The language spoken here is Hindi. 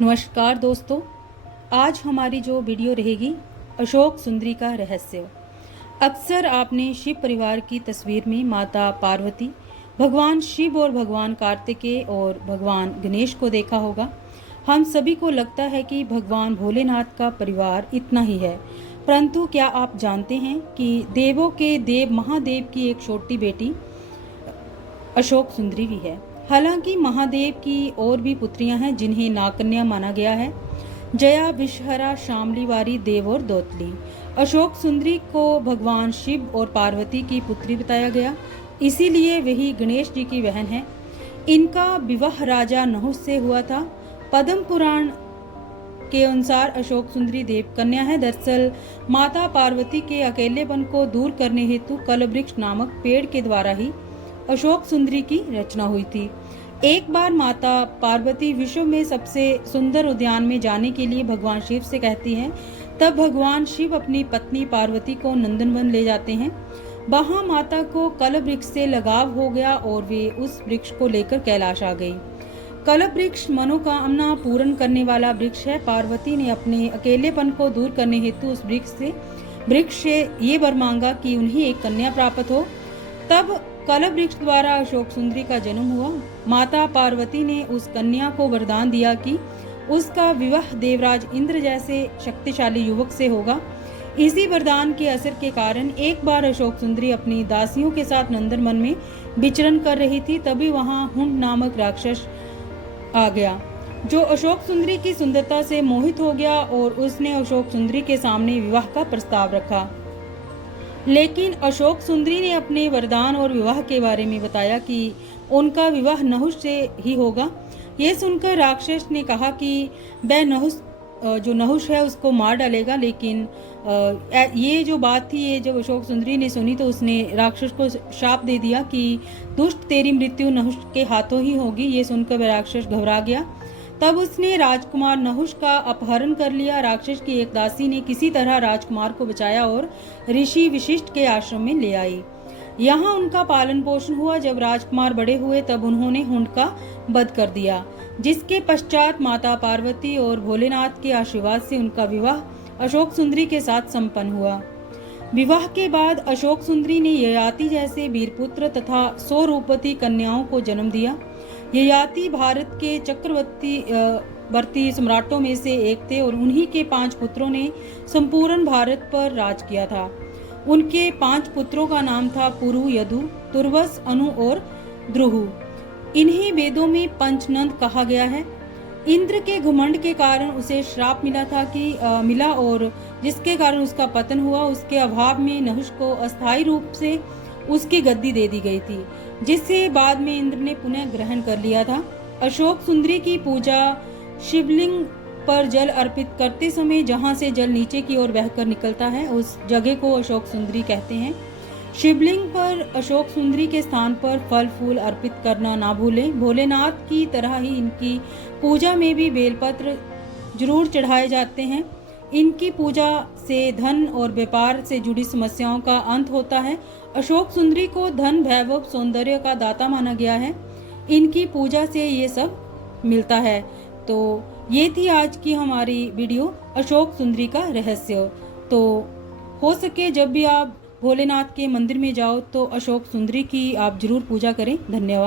नमस्कार दोस्तों, आज हमारी जो वीडियो रहेगी अशोक सुंदरी का रहस्य। अक्सर आपने शिव परिवार की तस्वीर में माता पार्वती, भगवान शिव और भगवान कार्तिकेय और भगवान गणेश को देखा होगा। हम सभी को लगता है कि भगवान भोलेनाथ का परिवार इतना ही है, परंतु क्या आप जानते हैं कि देवों के देव महादेव की एक छोटी बेटी अशोक सुंदरी भी है। हालांकि महादेव की और भी पुत्रियां हैं जिन्हें नागकन्या माना गया है। जया, विषहरा, शामलीवारी, देव और दौतली। अशोक सुंदरी को भगवान शिव और पार्वती की पुत्री बताया गया, इसीलिए वही गणेश जी की बहन है। इनका विवाह राजा नहुष से हुआ था। पद्म पुराण के अनुसार अशोक सुंदरी देव कन्या है। दरअसल माता पार्वती के अकेलेपन को दूर करने हेतु कलवृक्ष नामक पेड़ के द्वारा ही अशोक सुंदरी की रचना हुई थी। एक बार माता पार्वती विश्व में सबसे सुंदर उद्यान में जाने के लिए भगवान शिव से कहती हैं। तब भगवान शिव अपनी पत्नी पार्वती को नंदनवन ले जाते हैं। वहां माता को कलव वृक्ष से लगाव हो गया और वे उस वृक्ष को लेकर कैलाश आ गई। कलव वृक्ष मनोकामना पूर्ण करने वाला वृक्ष है। पार्वती ने अपने अकेलेपन को दूर करने हेतु उस वृक्ष से ये वर मांगा कि उन्हें एक कन्या प्राप्त हो। तब कलव वृक्ष द्वारा अशोक सुंदरी का जन्म हुआ। माता पार्वती ने उस कन्या को वरदान दिया कि उसका विवाह देवराज इंद्र जैसे शक्तिशाली युवक से होगा। इसी वरदान के असर के कारण एक बार अशोक सुंदरी अपनी दासियों के साथ नंदनवन में विचरण कर रही थी। तभी वहां हुंड नामक राक्षस आ गया, जो अशोक सुंदरी की सुंदरता से मोहित हो गया और उसने अशोक सुंदरी के सामने विवाह का प्रस्ताव रखा। लेकिन अशोक सुंदरी ने अपने वरदान और विवाह के बारे में बताया कि उनका विवाह नहुष से ही होगा। ये सुनकर राक्षस ने कहा कि वह नहुष है उसको मार डालेगा। लेकिन ये जो बात थी, ये जब अशोक सुंदरी ने सुनी तो उसने राक्षस को शाप दे दिया कि दुष्ट, तेरी मृत्यु नहुष के हाथों ही होगी। ये सुनकर वह राक्षस घबरा गया। तब उसने राजकुमार नहुष का अपहरण कर लिया। राक्षस की एक दासी ने किसी तरह राजकुमार को बचाया और ऋषि वशिष्ठ के आश्रम में ले आई। यहाँ उनका पालन पोषण हुआ। जब राजकुमार बड़े हुए तब उन्होंने हुंड का वध कर दिया, जिसके पश्चात माता पार्वती और भोलेनाथ के आशीर्वाद से उनका विवाह अशोक सुंदरी के साथ संपन्न हुआ। विवाह के बाद अशोक सुंदरी ने ययाति जैसे वीरपुत्र तथा 100 रूपवती कन्याओं को जन्म दिया। ययाति भारत के चक्रवर्ती सम्राटों में से एक थे और उन्हीं के 5 पुत्रों ने संपूर्ण भारत पर राज किया था। उनके 5 पुत्रों का नाम था पुरु, यदु, तुर्वस, अनु और द्रुहु। इन्हें वेदों में पंचनंद कहा गया है। इंद्र के घमंड के कारण उसे श्राप मिला और जिसके कारण उसका पतन हुआ। उसके अभाव में नहुष को अस्थायी रूप से उसकी गद्दी दे दी गई थी, जिसे बाद में इंद्र ने पुनः ग्रहण कर लिया था। अशोक सुंदरी की पूजा शिवलिंग पर जल अर्पित करते समय जहां से जल नीचे की ओर बहकर निकलता है, उस जगह को अशोक सुंदरी कहते हैं। शिवलिंग पर अशोक सुंदरी के स्थान पर फल फूल अर्पित करना ना भूलें। भोलेनाथ की तरह ही इनकी पूजा में भी बेलपत्र जरूर चढ़ाए जाते हैं। इनकी पूजा से धन और व्यापार से जुड़ी समस्याओं का अंत होता है। अशोक सुंदरी को धन, वैभव, सौंदर्य का दाता माना गया है। इनकी पूजा से ये सब मिलता है। तो ये थी आज की हमारी वीडियो अशोक सुंदरी का रहस्य। तो हो सके जब भी आप भोलेनाथ के मंदिर में जाओ तो अशोक सुंदरी की आप जरूर पूजा करें। धन्यवाद।